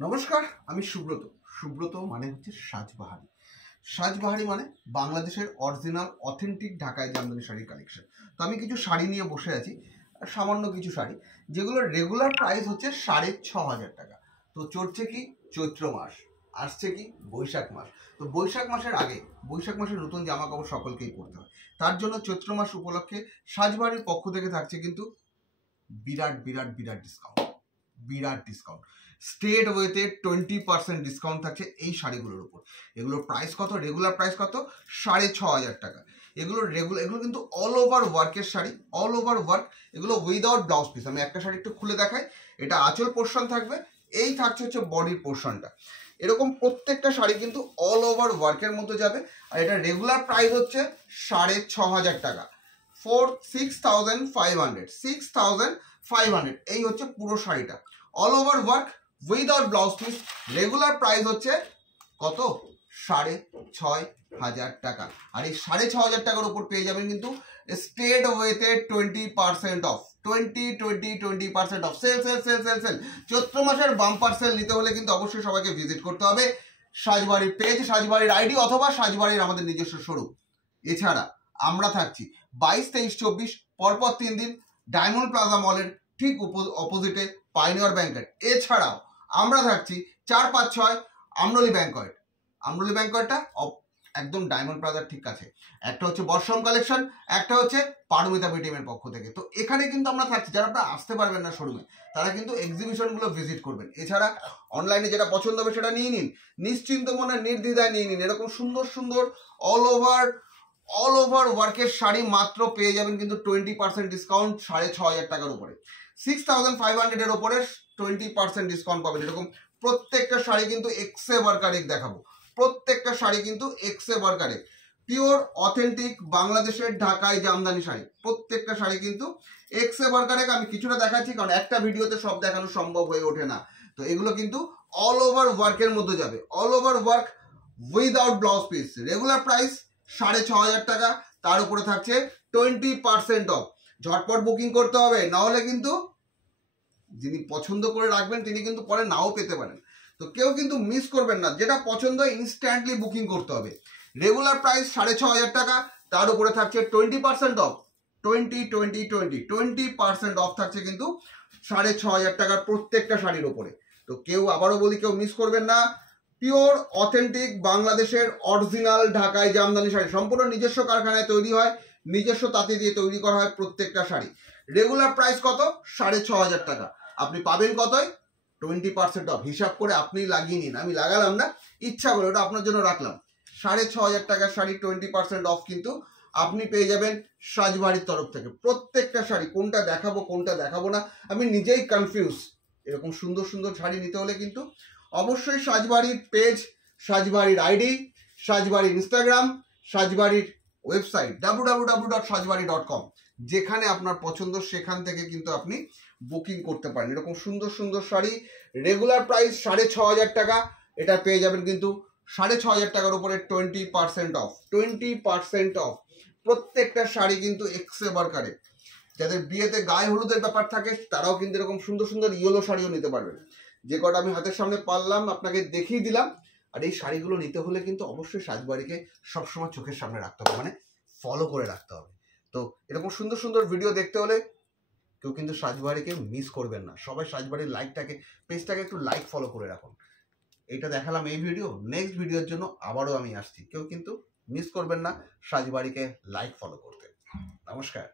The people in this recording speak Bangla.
নমস্কার, আমি সুব্রত। সুব্রত মানে হচ্ছে সাজবাহারি। সাজবাহারি মানে বাংলাদেশের অরিজিনাল অথেন্টিক ঢাকায় জামদানি শাড়ি কালেকশন। তো আমি কিছু শাড়ি নিয়ে বসে আছি, সামান্য কিছু শাড়ি, যেগুলোর রেগুলার প্রাইস হচ্ছে 6,500 টাকা। তো চলছে কি চৈত্র মাস, আসছে কি বৈশাখ মাস। তো বৈশাখ মাসের আগে, বৈশাখ মাসের নতুন জামা কাপড় সকলকেই পরতে হয়। তার জন্য চৈত্র মাস উপলক্ষে সাজবাহারির পক্ষ থেকে থাকছে কিন্তু বিরাট বিরাট বিরাট ডিসকাউন্ট। বিরাট ডিসকাউন্ট, স্টেট ওয়েতে 20% ডিসকাউন্ট থাকছে এই শাড়িগুলোর উপর। এগুলোর প্রাইস কত? রেগুলার প্রাইস কত? 6,500 টাকা। এগুলো কিন্তু অল ওভার ওয়ার্কের শাড়ি, অল ওভার ওয়ার্ক। এগুলো উইদাউট ব্লাউজ পিস। আমি একটা শাড়ি একটু খুলে দেখাই। এটা আঁচল পোর্শন থাকবে, এই থাকছে হচ্ছে বডির পোর্শনটা। এরকম প্রত্যেকটা শাড়ি কিন্তু অল ওভার ওয়ার্কের মধ্যে যাবে। আর এটা রেগুলার প্রাইস হচ্ছে 6,500 টাকা। 6,500 এই হচ্ছে পুরো শাড়িটা, all over work without blouse piece. Regular price হচ্ছে কত? 6,500 টাকা। আর এই 6,500 টাকার উপর পেয়ে যাবেন কিন্তু স্টেট ওয়েতে 20% off. 20% off. Sale sale sale sale sale. চৈত্র মাসের বাম্পার সেল নিতে হলে কিন্তু অবশ্যই সবাইকে ভিজিট করতে হবে সাজবাড়ির পেজ, সাজবাড়ির আইডি অথবা সাজবাড়ির আমাদের নিজস্ব শোরুম। এছাড়া আমরা থাকছি 22, 23, 24 পরপর 3 দিন ডায়মন্ড প্লাজা মলের ঠিক অপোজিটে পাইনিয়র ব্যাংকয়েট। এছাড়াও আমরা থাকছি 4, 5, 6 আমরলি ব্যাংকয়েট। আমরলি ব্যাংকয়েটটা একদম ডায়মন্ড প্লাজার ঠিক কাছে। একটা হচ্ছে বর্ষম কালেকশন, একটা হচ্ছে পারমিতা বিটিএমের পক্ষ থেকে। তো এখানে কিন্তু আমরা থাকছি। যারা আপনারা আসতে পারবেন না শোরুমে, তারা কিন্তু এক্সিবিশনগুলো ভিজিট করবেন। এছাড়া অনলাইনে যেটা পছন্দ হবে সেটা নিয়ে নিন, নিশ্চিন্ত মনে নির্দ্বিধায় নিয়ে নিন। এরকম সুন্দর সুন্দর অল ওভার ওয়ার্কের শাড়ি মাত্র পেয়ে যাবেন কিন্তু 20% ডিসকাউন্ট 6,500 টাকার উপরে। 6,500 এর উপরে 20% ডিসকাউন্ট পাবেন। এরকম প্রত্যেকটা শাড়ি কিন্তু এক্সে ওয়ার্কারেক দেখাবো। প্রত্যেকটা শাড়ি কিন্তু এক্সে ওয়ার্কারেক, পিওর অথেন্টিক বাংলাদেশের ঢাকায় জামদানি শাড়ি। প্রত্যেকটা শাড়ি কিন্তু এক্সে ওয়ার্কারেক। আমি কিছুটা দেখাচ্ছি কারণ একটা ভিডিওতে সব দেখানো সম্ভব হয়ে ওঠে না। তো এগুলো কিন্তু অল ওভার ওয়ার্কের মধ্যে যাবে, all over work without blouse piece. Regular price 6,500 টাকা, তার উপরে থাকছে 20% অফ। ঝটপট বুকিং করতে হবে, না হলে কিন্তু যিনি পছন্দ করে রাখবেন তিনি কিন্তু পরে নাও পেতে পারেন। তো কেউ কিন্তু মিস করবেন না, যেটা পছন্দ ইনস্ট্যান্টলি বুকিং করতে হবে। রেগুলার প্রাইস 6,500 টাকা, তার উপরে থাকছে 20% অফ। 20% অফ থাকছে কিন্তু 6,500 টাকার প্রত্যেকটা শাড়ির উপরে। তো কেউ, আবারও বলি, কেউ মিস করবেন না। পিওর অথেন্টিক বাংলাদেশের অরিজিনাল ঢাকায় জামদানি শাড়ি, সম্পূর্ণ নিজস্ব কারখানায় তৈরি হয়, নিজস্ব তাঁতি দিয়ে তৈরি করা হয় প্রত্যেকটা শাড়ি। রেগুলার প্রাইস কত? 6,500 টাকা। আপনি পাবেন কতই? 20% অফ। হিসাব করে আপনি লাগিয়ে নিন, আমি লাগালাম না, ইচ্ছা করে ওটা আপনার জন্য রাখলাম। 6,500 টাকার শাড়ি 20% অফ কিন্তু আপনি পেয়ে যাবেন সাজবাড়ির তরফ থেকে। প্রত্যেকটা শাড়ি কোনটা দেখাবো কোনটা দেখাবো না আমি নিজেই কনফিউজ। এরকম সুন্দর সুন্দর শাড়ি নিতে হলে কিন্তু অবশ্যই সাজবাড়ির পেজ, সাজবাড়ির আইডি, সাজবাড়ির ইনস্টাগ্রাম, সাজবাড়ির ওয়েবসাইট www.sajbari.com, যেখানে আপনার পছন্দ সেখান থেকে কিন্তু আপনি বুকিং করতে পারেন। এরকম সুন্দর সুন্দর শাড়ি রেগুলার প্রাইস 6,500 টাকা, এটা পেয়ে যাবেন কিন্তু 6,500 টাকার উপরে 20% অফ। 20% অফ। প্রত্যেকটা শাড়ি কিন্তু এক্সে ওয়ার্কারে। যাদের বিয়েতে গায়ে হলুদের ব্যাপার থাকে তারাও কিন্তু এরকম সুন্দর সুন্দর ইয়েলো শাড়িও নিতে পারবেন। যে কটা আমি হাতের সামনে পারলাম আপনাকে দেখিয়ে দিলাম। আর এই শাড়িগুলো নিতে হলে কিন্তু অবশ্যই সাজবাড়িকে সবসময় চোখের সামনে রাখতে হবে, মানে ফলো করে রাখতে হবে। তো এরকম সুন্দর সুন্দর ভিডিও দেখতে হলে কেউ কিন্তু সাজবাড়িকে মিস করবেন না। সবাই সাজবাড়ির পেজটাকে একটু লাইক ফলো করে রাখুন। এইটা দেখালাম এই ভিডিও, নেক্সট ভিডিওর জন্য আবারও আমি আসছি। কেউ কিন্তু মিস করবেন না সাজবাড়িকে লাইক ফলো করতে। নমস্কার।